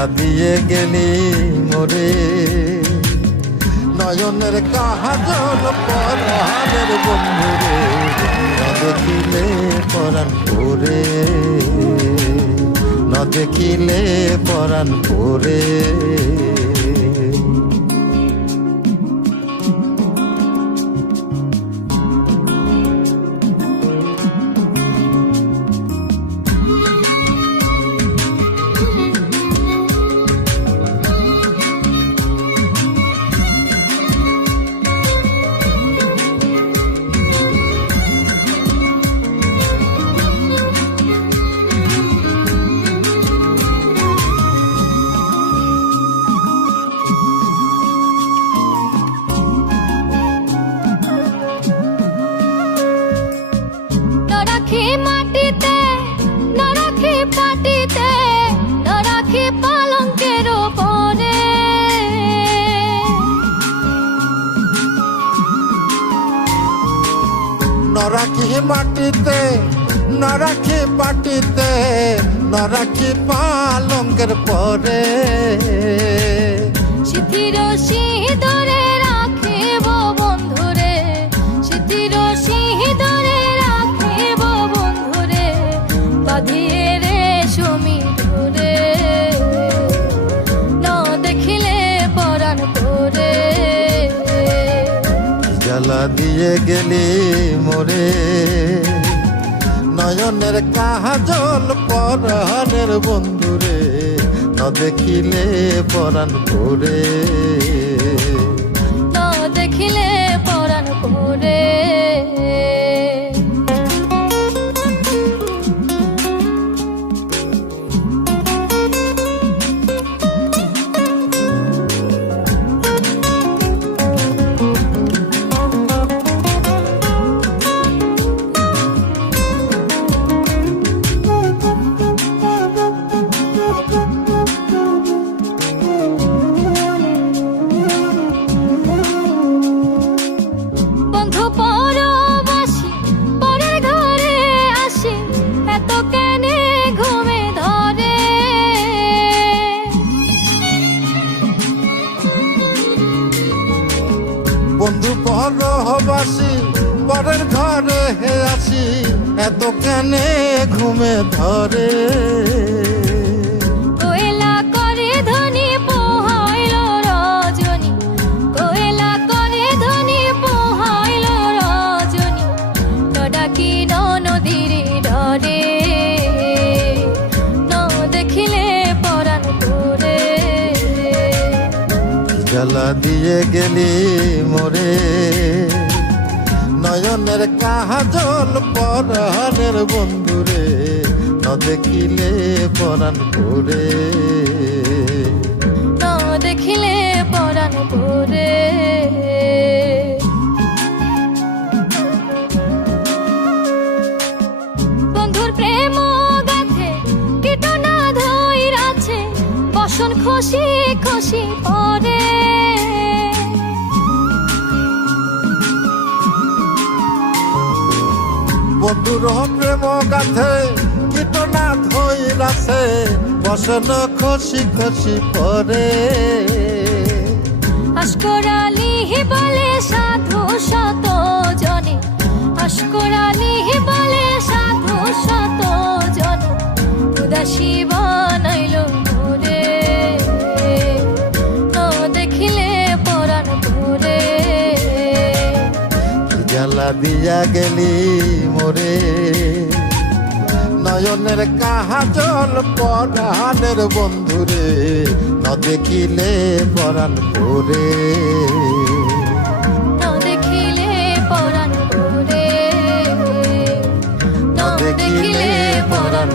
জ্বালা দিয়ে গেলি মোরে, নয়নের কাজল পরাণের বন্ধুরে, না দেখিলে পরাণ পরে, না দেখিলে পরাণ পরে। মাটিতে না রাখি পাটিতে, না রাখি পালঙ্কের ওপরে, না রাখি মাটিতে, না রাখি পাটিতে, না রাখি পালঙ্কের পরে। সিঁথির সিঁদুরে রাখিব বন্ধুরে, সিঁথির সিঁদুরে রাখিব বন্ধুরে, বাঁধিয়ে রেশমি ডোরে, না দেখিলে পরাণ পরে। জ্বালা দিয়ে গেলি মোরে, নয়নের কাজল পরাণের বন্ধুরে, না দেখিলে পরাণ পরে, না দেখিলে পরাণ পরে। বন্ধু পরবাসী পরের ঘরে হে আসি, এত কেনে ঘুমে ধরে। কোয়েলা করে ধনী পোহাইল রজনী, কোয়েলা করে ধনী পোহাইল রজনী, ডাকি নদীর ডরে, ন দেখিলে পরাণ পরে। জ্বালা দিয়ে গেলি মোরে, নয়নের কাজল পরাণের বন্ধুরে, না দেখিলে পরাণ পরে, না দেখিলে পরাণ পরে। বন্ধুর প্রেম গাথে কীটনা ধইরাছে, বসন খসি খসি পরে। বন্ধুর প্রেম গাথে কীটনা ধইরাছে, বসন খসি খসি পরে। আশকরালি বলে সাধু শত জনে, আশকরালি বলে সাধু শত জনে, উদাসী বানাইল মোরে, না দেখিলে পরাণ পরে। জ্বালা দিয়া গেলি মোরে, নয়নের কাজল পরাণের বন্ধুরে, না দেখিলে পরাণ পরে, না দেখিলে পরাণ পরে, না দেখিলে পরাণ